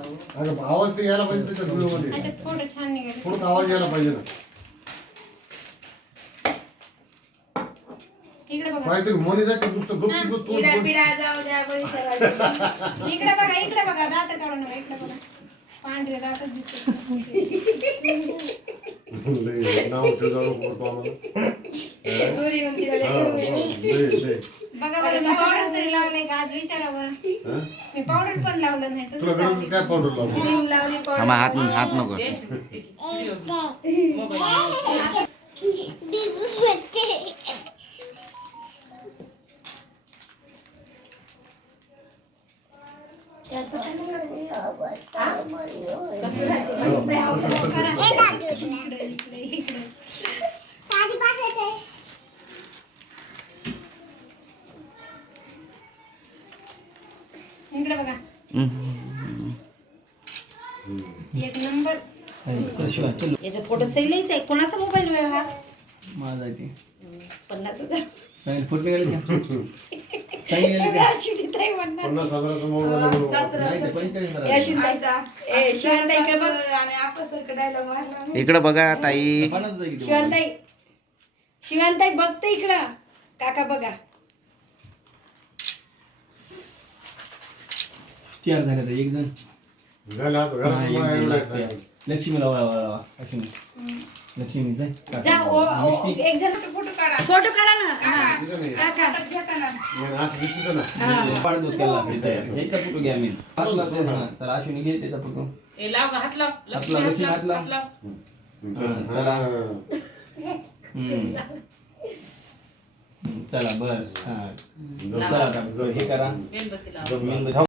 अगं आवाज ते यायला पाहिजे त्याच्या व्हिडिओमध्ये. त्याच्यात फोटो छान निघाले. थोडं आवाज यायला पाहिजे ना. इकडे बघा. काहीतरी मनीचा की नुसतं गपचूप तोंड पिढा बंद. पिढा जाऊ द्या बळी सगळ्या. इकडे बघा दात काढू नका. इकडे बघा पांढरे दातच दिसते. लय नाव ठेवलं बोलतो आम्हाला. सूर्य म्हणते हा, लय. बघा बरं मी पावडर तरी लावलंय का आज विचारा बरं. हा? मी पावडर पण लावलं नाही तुला तसं गरज काय पावडर लावतो? क्रीम लावली थांबा हात नको इकडे बघा. एक नंबर. याचा फोटो सैलच आहे. कोणाचा मोबाईल आहे हा? माझा ते 50,000. फोटो गेले का अश्विनीताई म्हणणार. 50,000चा मोबाईल शिवांताई इकडे बघ. आणि आपसारखं डायलॉग मारला. इकडं बघा ताई शिवांताई बघते इकडं. काका बघा. चार झाले एक जण झाला आता घरात मला एवढं आहे. लक्ष्मीला वळवा लक्ष्मी लक्ष्मी जाय जा एक जण फोटो काढा ना. हा. तिथं नाही. काका हातात घेताना. मग असं दिसतं ना. पाडदोस केला ह्याचा फोटो घ्या मी हातला तर अश्विनी घे त्याचा फोटो हातला लक्ष्मी हातला चला चला बस हा चला आता हे करा